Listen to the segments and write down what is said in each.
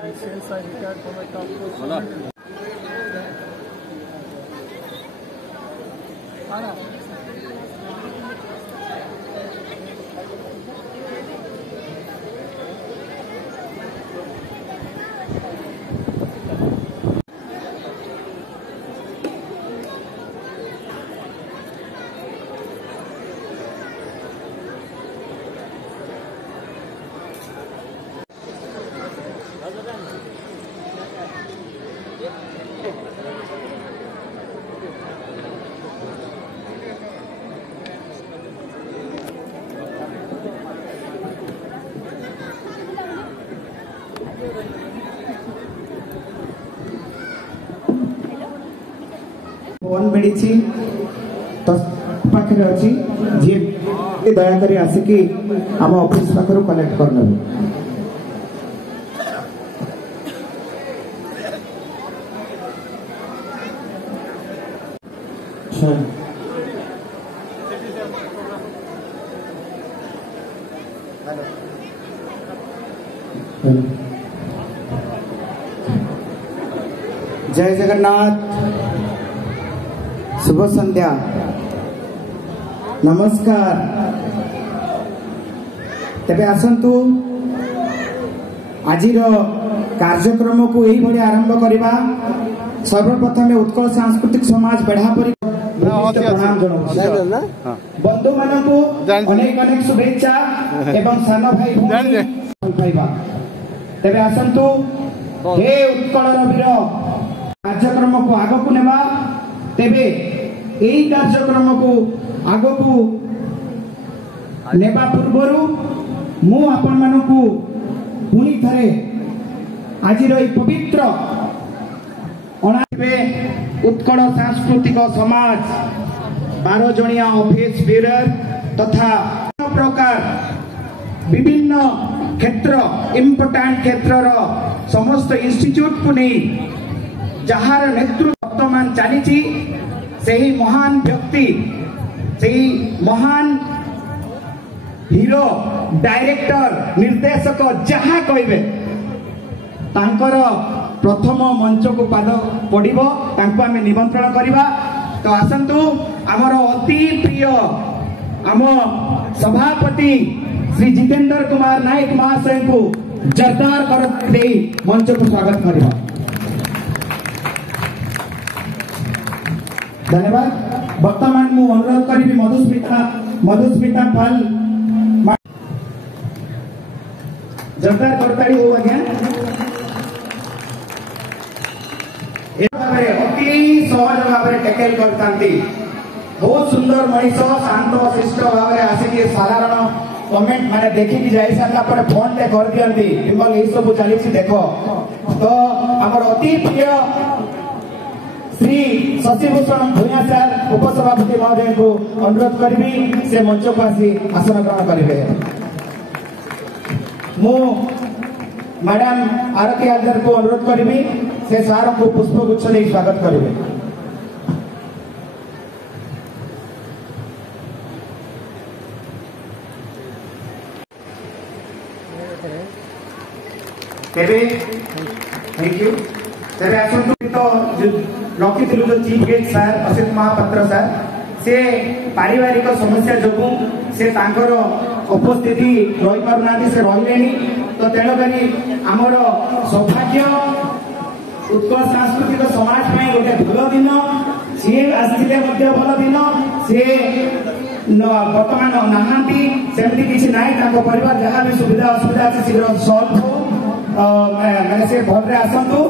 Since I retired from my top position. Phone मिली तो पाखे अच्छी जी दयाकोरी आसिकी आम ऑफिस पाखर कलेक्ट करने जय जगन्नाथ शुभ संध्या नमस्कार तेबे आसंतु आज कार्यक्रम को यही भाई आरंभ करवा सर्वप्रथम उत्कल सांस्कृतिक समाज बेढ़ापरी प्रणाम जनाऊँ बंधु मान को अनेक अनेक शुभेच्छा एवं सान भाई पाइबा तेबे आसंतु हे उत्कल वीर कार्यक्रम को आग को नेबा तेबे यही कार्यक्रम को आग को नेबा पूर्वर मु आपण मानकु पुणी थरे आज पवित्र अणाबे उत्कल सांस्कृतिक समाज 12 जणिया ऑफिस बीरर तथा प्रकार विभिन्न क्षेत्र इम्पोर्टेंट क्षेत्र समस्त इंस्टीट्यूट को नहीं जार नेतृत्व वर्तमान चली से ही महान व्यक्ति से ही महान हीरो डायरेक्टर निर्देशक जहाँ कहे तांकर प्रथम मंच को पाद पड़ो आम निमंत्रण करवा तो आसतु आमर अति प्रिय आम सभापति श्री जितेंद्र कुमार नायक महाशय को जोरदार कर मंच को स्वागत करवा। धन्यवाद। वर्तमान मु अनुरोध करी मधुस्मिता पाल जोरदार करताड़ी हो आज्ञा अति सहज भाव टेकल करतांती बहुत सुंदर मनीष शांत शिष्ट भाव आसिक साधारण कमेंट माने देखिकी जाई सारा पर फोन टे कर दियंती किंबल ए सब चली देख तो हमर अति प्रिय श्री शशिभूषण भूया सर उपसभापति महोदय को अनुरोध करी से मंच को आसी आसन ग्रहण करेंगे। मु मैडम आरती आदर को अनुरोध करी से सार को पुष्पगुच्छ दे स्वागत करेंगे। थैंक यू तेरे आसंतु तो रखी जो chief guest sir Asit Mahapatra sir से पारिवारिक समस्या जो से उपस्थिति रही पारना से रही तो तेणुकरी आमर सौभाग्य उत्कल सांस्कृतिक समाज गोटे भल दिन सी आसते भल दिन सी बर्तमान नहांती सेमती किसी ना परिवार जहाँ भी सुविधा असुविधा अच्छे शीघ्र सल्व हो मैंने से भद्रे आसतु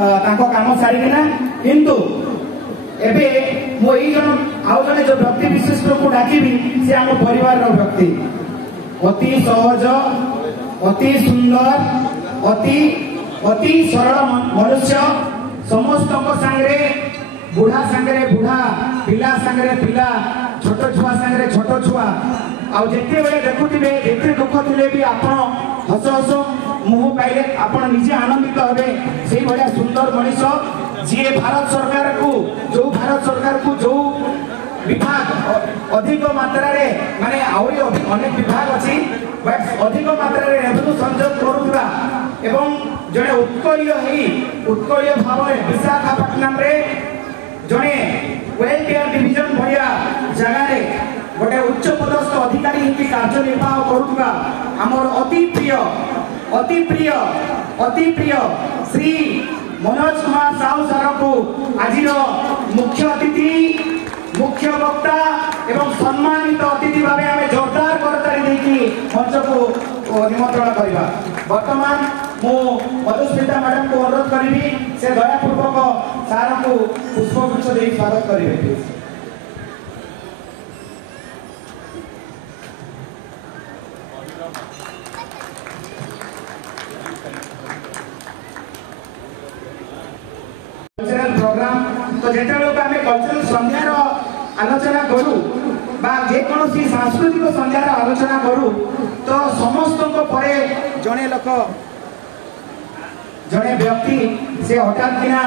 काम सारिकिना किंतु एबे मो एई जन आउ जने जो व्यक्ति विशिष्ट को डाकिबी से आम परिवार रो व्यक्ति अति सहज अति सुंदर अति सरल मनुष्य समस्त सांगे बुढ़ा सांगे बुढ़ा पिला सांगे पिला छोट छुआ सांगे छोट छुआ आ जेते बेले देखुथिबे जेते दुख थिले भी आपण हस हस मुह पाइले आपण निजे आनंदित होबे से बढिया सुंदर मनीष जी भारत सरकार को जो विभाग अधिक मात्रा रे माने आउरी अनेक विभाग अछि बट अधिक मात्रा रे रेवेन्यू संयोग करूथबा एवं जड़े उत्कलीय भाव विशाखापट्टनम रे जड़े वेलफेयर डिविजन भाया जगार गोटे उच्च पदस्थ अधिकारी ही कार्यनिर्वाह करुवा आमर अति प्रिय श्री मनोज कुमार साहू सर को आज मुख्य अतिथि मुख्य वक्ता एवं सम्मानित अतिथि भाव आम जोरदार करतारी देकी मंच को निमंत्रण करवा। वर्तमान मु मधुस्मिता मैडम को अनुरोध करी से दयापूर्वक सार को पुष्पगुच्छ दे स्वागत करेंगे। कल्चरल प्रोग्राम तो जेटा लोग आम कल्चरल संध्यार आलोचना करूँ जेकोसी सांस्कृतिक संध्यार आलोचना करूँ तो समस्त परे जड़े लोक जड़े व्यक्ति से हठात किना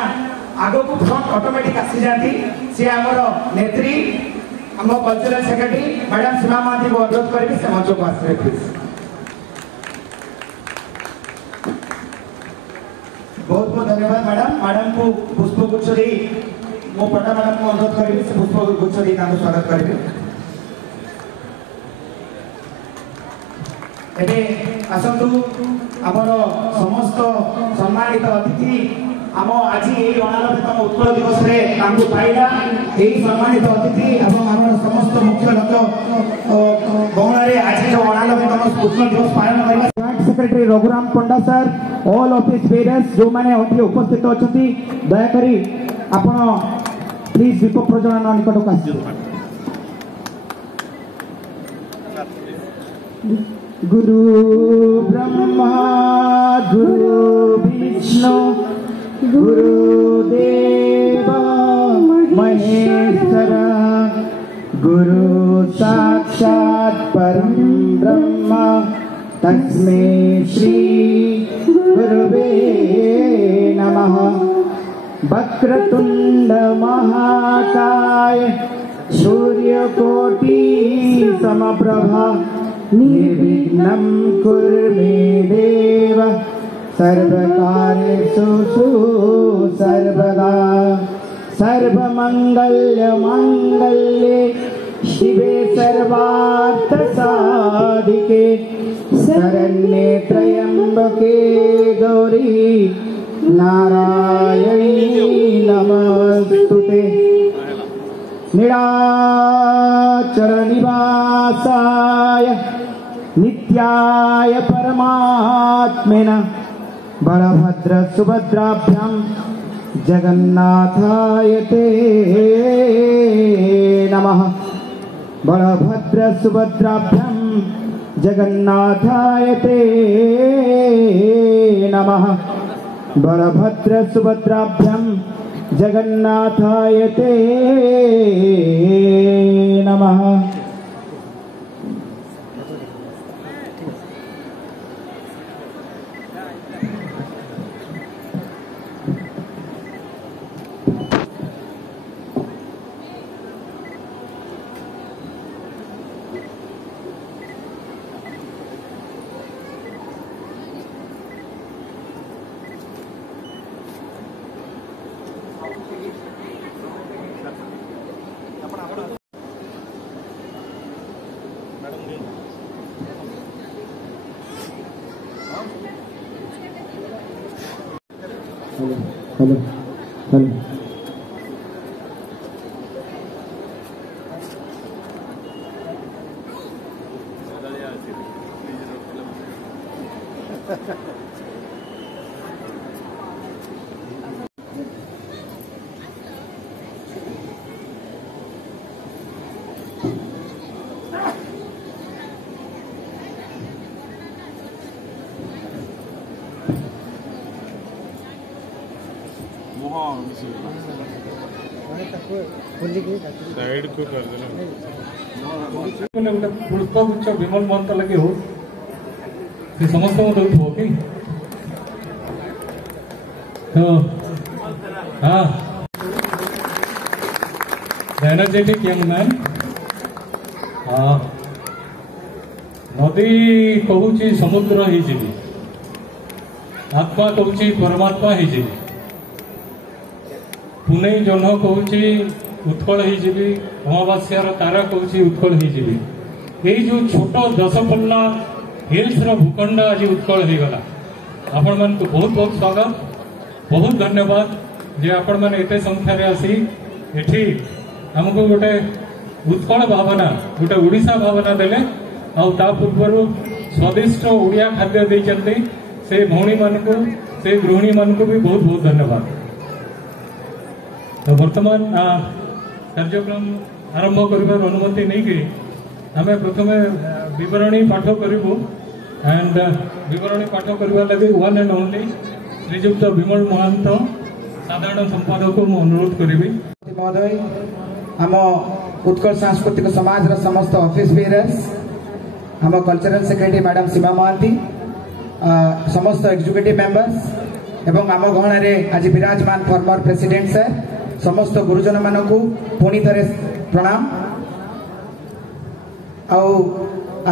आग को फ्रंट ऑटोमेटिक आसी जाती सी आमर नेत्री आम कल्चरल सेक्रेटरी मैडम सीमा महांती को अनुरोध करी से मंच को आसवे प्लीज। बहुत बहुत धन्यवाद मैडम को पुष्पगुच्छ दे मो पटा मैडम को अनुरोध करी से पुष्पगुच्छ दे स्वागत करेंगे। एबे आसतु आमर समस्त सम्मानित अतिथि आम आज ये 99तम उत्कल दिवस रे तांकु पाइला यही सम्मानित अतिथि एवं आमर समस्त मुख्य लोक गौण रे आज जो 99तम उत्कल दिवस पालन करबा जॉइंट सेक्रेटरी रघुराम पंडा सर ऑल ऑफिस बेयर्स जो माने अति उपस्थित अछथि दया करी आपण प्लीज दीप प्रज्वलन निकट को आसी। गुरु ब्रह्मा गुरु विष्णु गुरुदेव महेश्वर गुरु साक्षात् परम ब्रह्म तस्मै श्री गुरुवे नमः। वक्रतुंड महाकाय सूर्यकोटि समप्रभा निर्विघ्नं कुरु मे देव सर्वकार्येषु सर्वदा सर्वमंगल्य मंगल्ये शिवे सर्वार्थ साधिके शरण्ये त्र्यंबके गौरी नारायणी नमस्तुते। नीलाचल निवासाय नित्याय परमात्मने बलभद्र सुभद्राभ्यां जगन्नाथाय ते नमः। बलभद्र सुभद्राभ्यां जगन्नाथाय ते नमः। बलभद्र सुभद्राभ्यां जगन्नाथाय ते नमः। हेलो साइड को कर देना पुष्पगुच्छ विमल महंत लगे हो से समस्त को दउथो कि तो हां एनर्जेटिक यंग मैन हां नदी कहूची समुद्र ही जीवी आत्मा कहूँ परमात्मा ही पुनई जह्न कहूँ उत्कल ही अमावास्यार तारा कहूँ उत्कल ही जो छोट 10 पल्ला हिल्स भूखंड आज उत्कल हो गला। आपण मान को बहुत बहुत स्वागत, बहुत धन्यवाद जे आपण मैंने एते संख्यार आसी एठी हमको गोटे उत्कल भावना गोटे ओडिशा भावना देले आ पूर्व स्वादिष्ट ओडिया खाद्य देचंती से भौणी मान को से गृहिणी मान को भी बहुत बहुत धन्यवाद। तो वर्तमान कार्यक्रम आरंभ कर अनुमति नहीं कि आम प्रथम विवरणी पाठ करूँ एंड विवरणी पाठ करने लगे वन एंड ओनली श्रीजुक्त विमल महांत साधारण संपादक को अनुरोध करी। महोदय आम उत्कल सांस्कृतिक समाज समस्त ऑफिस बेयर्स आम कल्चरल सेक्रेटरी मैडम सीमा महांती समस्त एग्जीक्यूटिव मेंबर्स एवं आम गहणारे आज विराजमान फॉर्मर प्रेसिडेंट सर समस्त गुरुजन मानक पुणी थे प्रणाम।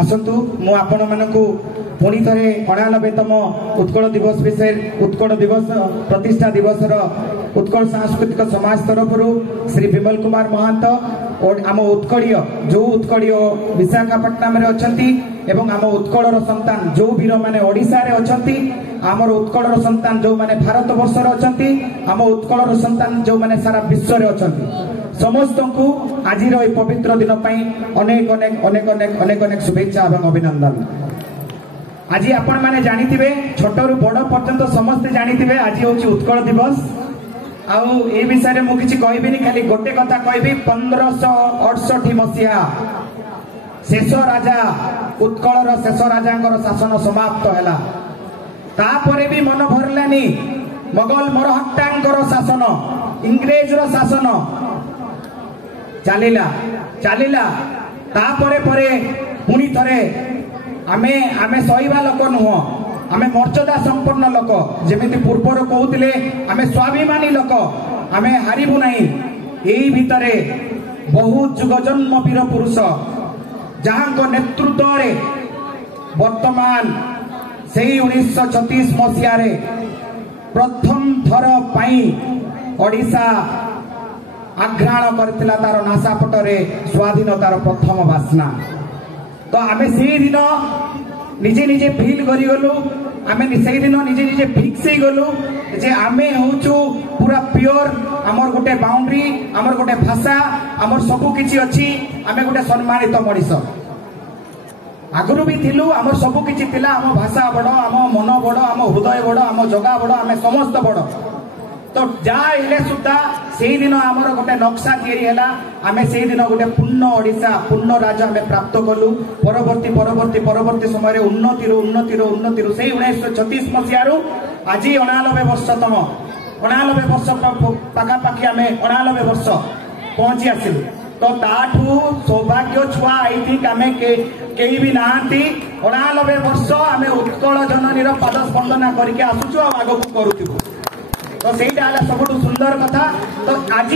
आसतु मु आपण मानक पुणी थे 99तम उत्कल दिवस विषय उत्कल दिवस प्रतिष्ठा दिवस उत्कल सांस्कृतिक समाज तरफ श्री विमल कुमार महांत और आम उत्कड़ीय जो उत्कड़ीय विशाखापट्टनम रे अछंती एवं आम उत्कलर संतान जो वीर माने ओडिशा रे अछंती आमर उत्कलर संतान जो माने भारत वर्ष रे अछंती आम उत्कलर संतान जो माने सारा विश्व रे अछंती समस्त को आज पवित्र दिन अनेक अनेक अनेक अनेक अनेक अनेक शुभेच्छा एवं अभिनंदन। आज आपण माने जानिथिबे छोटरू बड़ पर्यंत समस्त जानिथिबे आज होची उत्कल दिवस आउ ए विषय में मुझे कहबिनी खाली गोटे कथा कहबी 1568 मसीहा शेष राजा उत्कलर शेष राजा शासन समाप्त है तापरे भी मन भरलानी मोगल मरहट्टांकर शासन इंग्रेज रो शासन चलिला चलिला तापरे परे पुणी थरे आमे आमे सहीबा लोक नुह आमे मर्यादा संपन्न लोक जेमिति पूर्वर कहते आमे स्वाभिमानी लोक आमे हारिबु नहीं। एई भितरे बहुत जुग जन्म वीर पुरुष जहां नेतृत्व रे वर्तमान से 1936 मसीह रे प्रथम थर पाई ओडिशा आघ्राण करथिला तार नासापटरे स्वाधीनतार प्रथम बासना। तो आमे से दिन निजे निजे फील करी गलु आमे से दिन निजे निजे फिक्स ही गलु जे आमे होचु पूरा प्योर आमर गोटे बाउंड्री आमर गोटे भाषा आमर सबु किछि अछि आमे गोटे सम्मानित मनीष आगुरु भी थिलु आमर सबु किछि थिला आम भाषा बड़ आम मन बड़ आम हृदय बड़ आम जगह बड़ आमे समस्त बड़। तो जहाँ हेले सुधा से दिन आमर गोटे नक्शा तैयारी है आमे से दिन गोटे पूर्ण ओडिशा पूर्ण राज्य आमे प्राप्त कलु परवर्ती परवर्ती परवर्ती समय उन्नति उन्नति से 1936 मसीह आज 89 वर्षतम 89 वर्ष पाखापाखि आमे 89 वर्ष पहुंची आसिलु। तो ताठू सौभाग्य छुआ आई थिंक आमे केही भी नांती 89 वर्ष आमे उत्कल जननी पाद स्पर्शना करके आसुचु आगु करूछु। तो सेटा सब सुंदर कथा। तो आज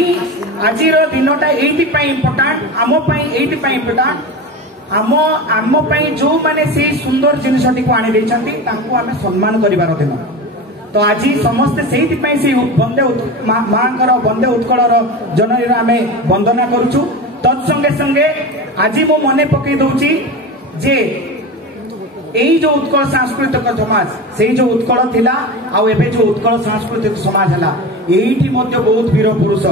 आज दिनटा ये इम्पोर्टाट आम इम्पोर्टाट आम जो माने से सुंदर जिनसटी को आनी आम सम्मान करिवार दिन। तो आज समस्ते से वंदे माँ वंदे उत्कलर जननी आमे वंदना करुचु। तत्संगे संगे आज मु मने पकई दउची जे यही जो उत्कल सांस्कृतिक समाज से जो उत्कल थिला आउ एबे जो उत्कल सांस्कृतिक समाज है यही बहुत वीर पुरुष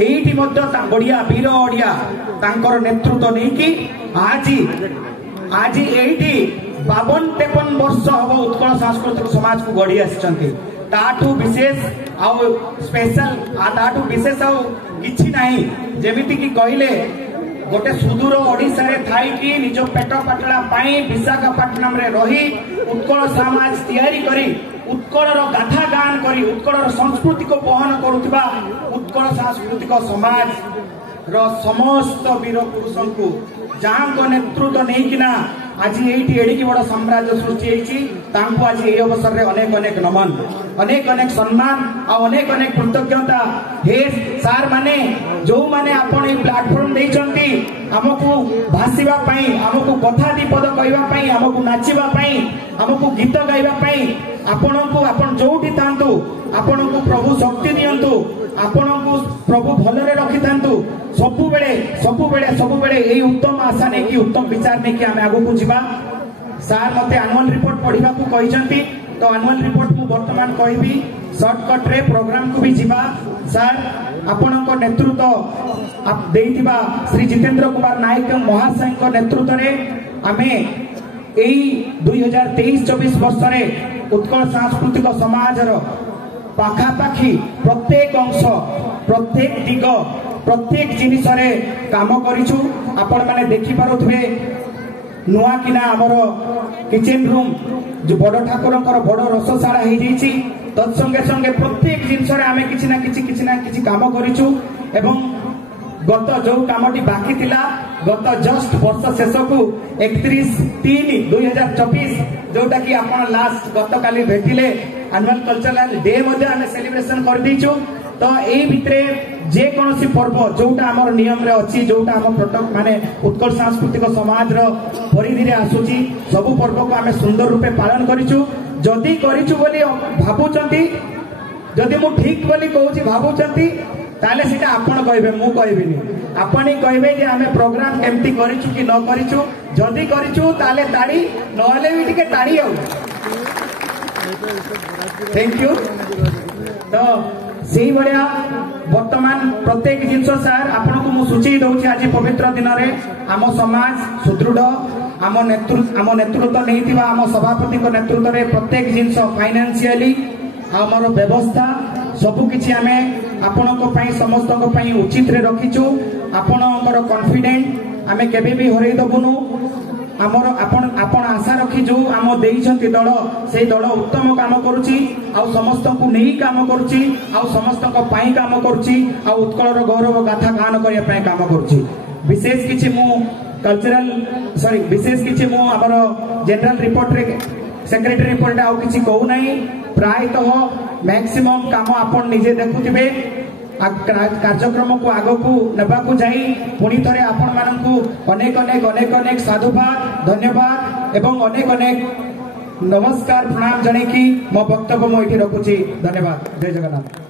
यही बढ़िया वीर ओडिया तांकर नेतृत्व नहीं कि आज आज यही 52-53 वर्ष हम उत्कल सांस्कृतिक समाज को गढ़ी आसी ताठू विशेष आउ स्पेशल ताठू विशेष आउ किछि नाही जेमिति कि कहले गोटे सुदूर ओडिशा रे थाई कि निज पेट पाटला पाई विशाखापट्टनम रे रही उत्कल समाज तैयारी करी उत्कलर गाथा गान करी उत्कलर संस्कृति को बहन करुवा उत्कल सांस्कृतिक समाज रो समस्त वीर पुरुषों को जहां नेतृत्व नहीं किना आज एडी बड़ साम्राज्य सृष्टि आज ये अवसर में अनेक अनेक नमन। अनेक अनेक सम्मान और अनेक अनेक कृतज्ञता हे सार माने जो माने आपण ए प्लेटफॉर्म देइचंती हमकु भासीबा पई हमकु कथा दीपद कहबा पई हमकु नाचिबा पई हमकु गीत गाइबा पई आपणकु आपण जोठी थांतु आपणकु प्रभु शक्ति दियंतु आपणकु प्रभु भलरे रखि थांतु सबु बेले एई उत्तम आशा ने कि उत्तम विचार ने कि हम आगु को जिबा सार मते एनुअल रिपोर्ट पढ़िबा को कहिसंती तो एनुअल रिपोर्ट मु वर्तमान कहबी शॉर्टकट रे प्रोग्राम को भी जिबा सार आपणको नेतृत्व आप देइतिबा श्री जितेंद्र कुमार नायक महाशय को नेतृत्व रे आमे एई 2023-24 वर्ष रे उत्कल सांस्कृतिक समाज रो पाखापाखी प्रत्येक अंश प्रत्येक दिग प्रत्येक जिनिस रे काम करिछु आपण माने देखि पारुथबे नुआ किना हमर किचन रूम जो बड़ ठाकुरंकर बड़ रसशाला हे जैछि तत्संगे संगे प्रत्येक जिनिस रे आमे किछि ना किछि काम करिछु एवं गत जो कामटी बाकी थिला गत जस्ट वर्ष शेष को 31/3/2024 जोटा कि आपण लास्ट गत काली भेटिले एनुअल कल्चरल डे मध्ये आमे सेलिब्रेशन कर दिछु तो एई भितरे जे कोनोसी पर्व जोटा हमर नियम रे अछि जोटा हम प्रोटोकॉल माने उत्कल सांस्कृतिक समाज रो परिधि रे आसुची सब पर्व को आमे सुंदर रूपे पालन करिछु जदी करिछु बोली भाबुचंती जदी मु ठीक बोली कहूची भाबुचंती ताले सीटा आपण कहबे मु कहबिनी आपण ही कहबे जे हमें प्रोग्राम केमती करिछु कि न करिछु जदी करिछु ताले ताड़ी नहले भी टिके ताड़ी आउ थैंक यू तो सेही बढिया वर्तमान प्रत्येक जिंस सार आपण को मु सूची दउछि आज पवित्र दिन रे आम समाज सुदृढ़ आम नेतृत्व नैतिबा आम सभापति को नेतृत्व रे प्रत्येक जिंस फाइनेंशियली आमर व्यवस्था सबु किछि आमे आपणको पई समस्तको पई उचित रे रखिछु आपणकर कॉन्फिडेंट आमे केबे भी हरै दबुनु आमर आपण आशा रखी जो आम देइछंती दल से दल उत्तम काम करूची आ समस्त को नहीं काम करूची आ समस्त को पाई काम करूची आ उत्कलर गौरव गाथा गान करिया पई काम करूची विशेष किछि मु कल्चरल सॉरी विशेष किछि मु हमर जनरल रिपोर्ट रे सेक्रेटरी रिपोर्ट आ किछि कहू नाही प्रायतः मैक्सिमम काम आपण निजे देखुथिबे कार्यक्रम को आग को नेबा को जाई पुणी थरे आपण माननकु अनेक साधुवाद धन्यवाद एवं अनेक नमस्कार प्रणाम जणे की मो वक्तव्य मो एठी रखुची धन्यवाद जय जगन्नाथ।